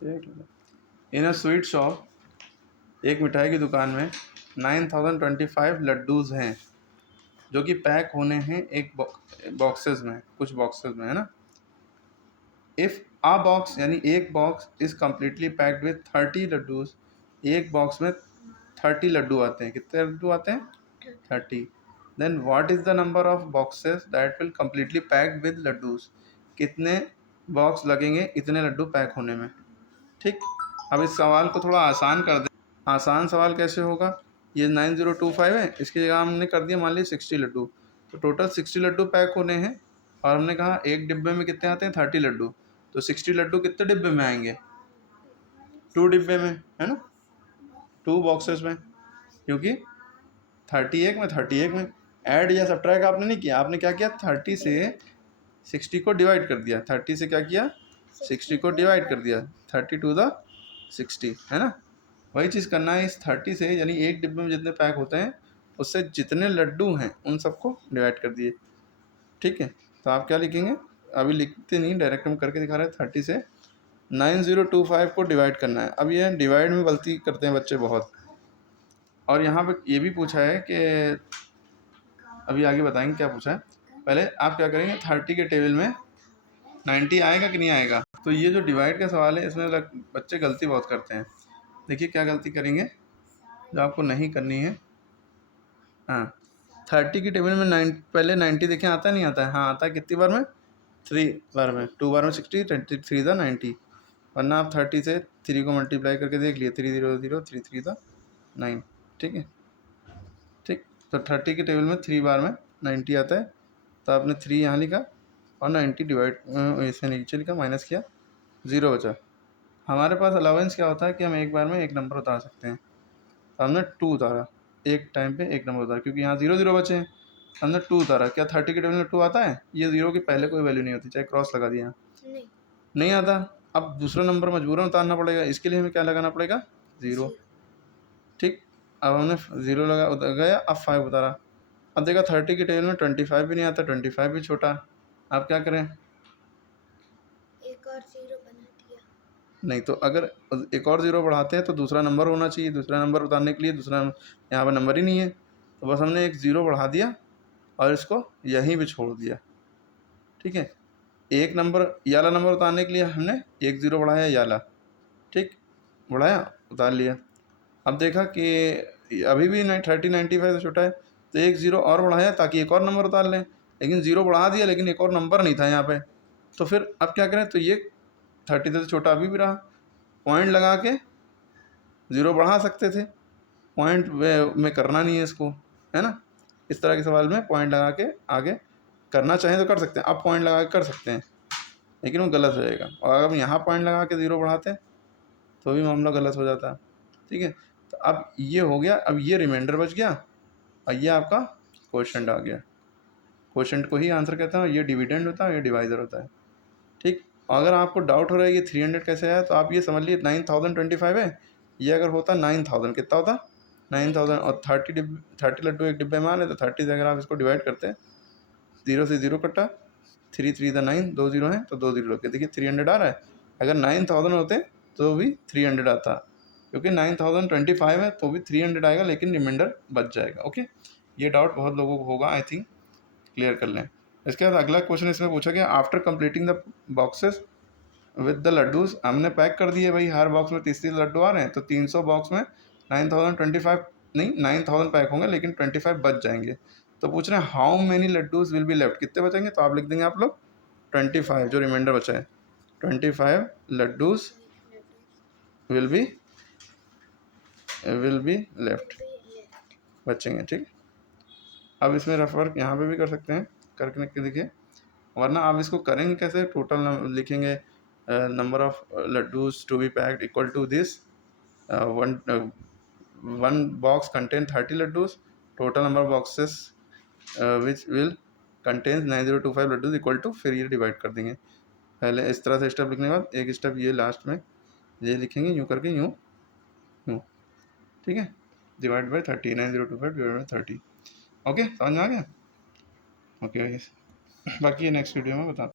In a sweet shop, एक मिठाई की दुकान में 9025 लड्डूज हैं जो कि पैक होने हैं एक बॉक्सेस में, कुछ बॉक्सेस में, है ना। इफ़ आ बॉक्स यानी एक box is completely packed with 30 laddoos, एक बॉक्स में 30 लड्डू आते हैं। कितने लड्डू आते हैं? 30। Then what is the number of boxes that will completely packed with laddoos, कितने बॉक्स लगेंगे इतने लड्डू पैक होने में। ठीक, अब इस सवाल को थोड़ा आसान कर दें। आसान सवाल कैसे होगा? ये 9025 है, इसकी जगह हमने कर दिया मान लीजिए 60 लड्डू, तो टोटल 60 लड्डू पैक होने हैं और हमने कहा एक डिब्बे में कितने आते हैं? 30 लड्डू। तो 60 लड्डू कितने डिब्बे में आएंगे? 2 डिब्बे में, है ना, 2 बॉक्सेस में, क्योंकि 30 एक में 30 एक में। ऐड या सब्ट्रैक्ट आपने नहीं किया, आपने क्या किया? 30 से 60 को डिवाइड कर दिया। 30 से क्या किया? 60 को डिवाइड कर दिया। 30 टू द 60, है ना। वही चीज़ करना है इस 30 से, यानी एक डिब्बे में जितने पैक होते हैं उससे जितने लड्डू हैं उन सबको डिवाइड कर दिए। ठीक है, तो आप क्या लिखेंगे? अभी लिखते नहीं, डायरेक्ट हम करके दिखा रहे हैं। 30 से 9025 को डिवाइड करना है। अब ये डिवाइड में गलती करते हैं बच्चे बहुत, और यहाँ पे ये भी पूछा है कि अभी आगे बताएंगे क्या पूछा है। पहले आप क्या करेंगे? 30 के टेबल में 90 आएगा कि नहीं आएगा? तो ये जो डिवाइड का सवाल है इसमें बच्चे गलती बहुत करते हैं। देखिए क्या गलती करेंगे जो आपको नहीं करनी है। हाँ, 30 की टेबल में पहले 90 देखें आता नहीं आता है? हाँ आता है। कितनी बार में? 3 बार में। 2 बार में 60, 3 था 90। वरना आप 30 से 3 को मल्टीप्लाई करके देख लिए, 3 0 0, 3 3 था 9। ठीक है, ठीक। तो 30 के टेबल में 3 बार में 90 आता है, तो आपने 3 यहाँ लिखा और 90 डिवाइड ऐसे नीचे लिखा, माइनस किया, 0 बचा। हमारे पास अलाउंस क्या होता है कि हम एक बार में एक नंबर उतार सकते हैं, तो हमने 2 उतारा, एक टाइम पे एक नंबर उतारा, क्योंकि यहाँ 0 0 बचे हैं, हमने 2 उतारा। क्या 30 के टेबल में 2 आता है? ये 0 के पहले कोई वैल्यू नहीं होती, चाहे क्रॉस लगा दिया, नहीं आता। अब दूसरा नंबर मजबूरन उतारना पड़ेगा, इसके लिए हमें क्या लगाना पड़ेगा? 0। ठीक, अब हमने 0 लगा गया, अब 5 उतारा। अब देखा 30 के टेबल में 25 भी नहीं आता, 25 भी छोटा। आप क्या करें? एक और 0 बना दिया। नहीं, तो अगर एक और 0 बढ़ाते हैं तो दूसरा नंबर होना चाहिए। दूसरा नंबर उतारने के लिए दूसरा यहाँ पर नंबर ही नहीं है, तो बस हमने एक 0 बढ़ा दिया और इसको यहीं पे छोड़ दिया। ठीक है, एक नंबर याला नंबर उतारने के लिए हमने एक 0 बढ़ाया याला, ठीक, बढ़ाया, उतार लिया। अब देखा कि अभी भी 30 95 से छोटा है, तो एक 0 और बढ़ाया ताकि एक और नंबर उतार लें, लेकिन 0 बढ़ा दिया लेकिन एक और नंबर नहीं था यहाँ पे। तो फिर अब क्या करें? तो ये 30 से छोटा अभी भी रहा, पॉइंट लगा के 0 बढ़ा सकते थे, पॉइंट में करना नहीं है इसको, है ना। इस तरह के सवाल में पॉइंट लगा के आगे करना चाहें तो कर सकते हैं। अब पॉइंट लगा के कर सकते हैं, लेकिन वो गलत हो जाएगा। और अगर हम यहाँ पॉइंट लगा के 0 बढ़ाते हैं तो भी मामला गलत हो जाता है। ठीक है, तो अब ये हो गया, अब ये रिमाइंडर बच गया और ये आपका क्वोशंट आ गया। क्वोशंट को ही आंसर कहते हैं, ये डिविडेंड होता है, ये डिवाइज़र होता है। ठीक, अगर आपको डाउट हो रहा है कि 300 कैसे आया, तो आप ये समझ लीजिए 9025 है, ये अगर होता 9000 कितना होता? 9000, और 30 लड्डू एक डिब्बे में आ रहे, तो 30 से अगर आप इसको डिवाइड करते हैं, 0 से 0 कटा, 3 3 था 9, 2 0 हैं तो 2 0 लग गए। देखिए 300 आ रहा है। अगर 9000 होते तो भी 300 आता, क्योंकि 9025 है तो भी 300 आएगा, लेकिन रिमाइंडर बच जाएगा। ओके, ये डाउट बहुत लोगों को होगा, आई थिंक क्लियर कर लें। इसके बाद अगला क्वेश्चन इसमें पूछा गया, after completing the boxes with the laddoos, हमने पैक कर दिए भाई, हर बॉक्स में 30 लड्डू आ रहे हैं, तो 300 बॉक्स में 9025 नहीं 9000 पैक होंगे, लेकिन 25 बच जाएंगे। तो पूछ रहे हैं how many laddoos will be left, कितने बचेंगे? तो आप लिख देंगे आप लोग 25, जो रिमाइंडर बचा है 25 लड्डूज विल बी लेफ्ट, बचेंगे। ठीक, अब इसमें रफ वर्क यहाँ पे भी कर सकते हैं, करके देखिए, वरना आप इसको करेंगे कैसे? टोटल लिखेंगे, number of laddoos to be packed equal to this, one box contain 30 laddoos, total number of boxes which will contain 9025 laddoos equal to, फिर ये डिवाइड कर देंगे। पहले इस तरह से स्टेप लिखने के बाद एक स्टेप ये लास्ट में ये लिखेंगे, यूँ करके, यूँ यूँ, ठीक है, divide by 30, 9025 divide by 30। Okay, समझ में आ गया? ओके, बाकी ये नेक्स्ट वीडियो में बता